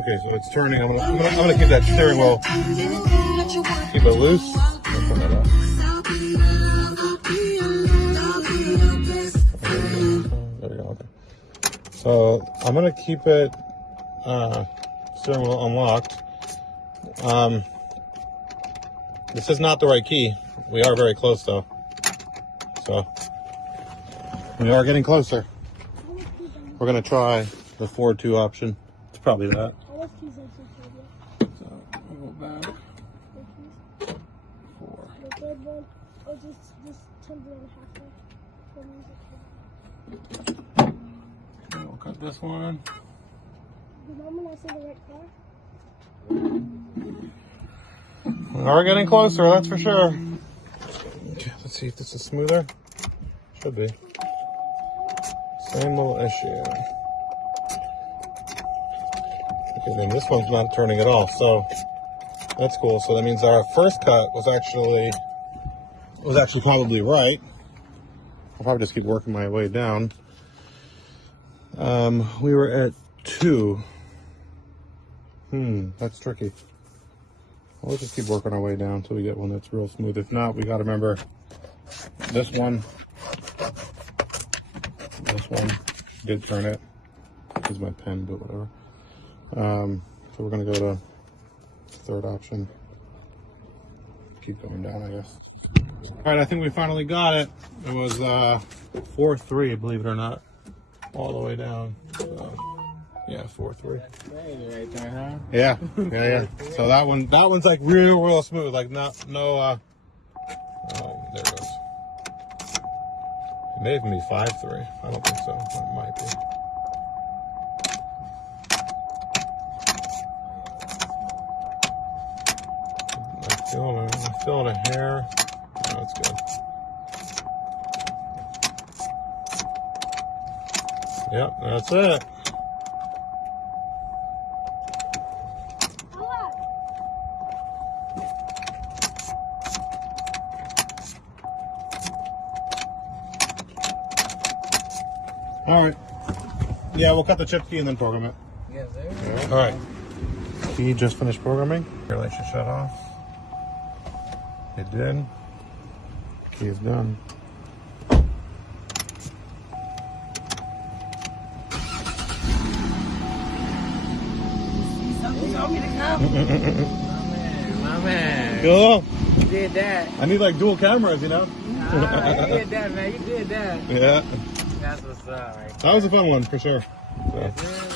Okay, so it's turning. I'm gonna keep that steering wheel. Keep it loose. I'll turn that off. There we go. Okay. So I'm gonna keep it steering wheel unlocked. This is not the right key. We are very close though. So we are getting closer. We're gonna try the 4-2 option. It's probably that. So we'll go back. 4. The third one, or just turn it halfway. And we'll cut this one. The moment I say the right car. We are getting closer, that's for sure. Okay, let's see if this is smoother. Should be. Same little issue. Okay, then this one's not turning at all, so that's cool. So that means our first cut was actually probably right. I'll probably just keep working my way down. We were at 2. That's tricky. We'll just keep working our way down until we get one that's real smooth. If not, we got to remember this one did turn it. This is my pen, but whatever. So we're going to go to third option. Keep going down, I guess. All right, I think we finally got it. It was 4-3, believe it or not, all the way down. So, yeah, 4-3. Right there, huh? Yeah. So that one's like real smooth. Like no. There it goes. It may even be 5-3. I don't think so. It might be. I'm feeling a hair. No, it's good. Yep, that's it. All right. Yeah, we'll cut the chip key and then program it. Yes, sir. All right. Key just finished programming. Your light should shut off. It did. Key is done. Something told me to come. My man. Cool. You did that. I need like dual cameras, you know? You did that, man. You did that. Yeah. That's what's up, right? That was a fun one for sure. So. Yes, sir.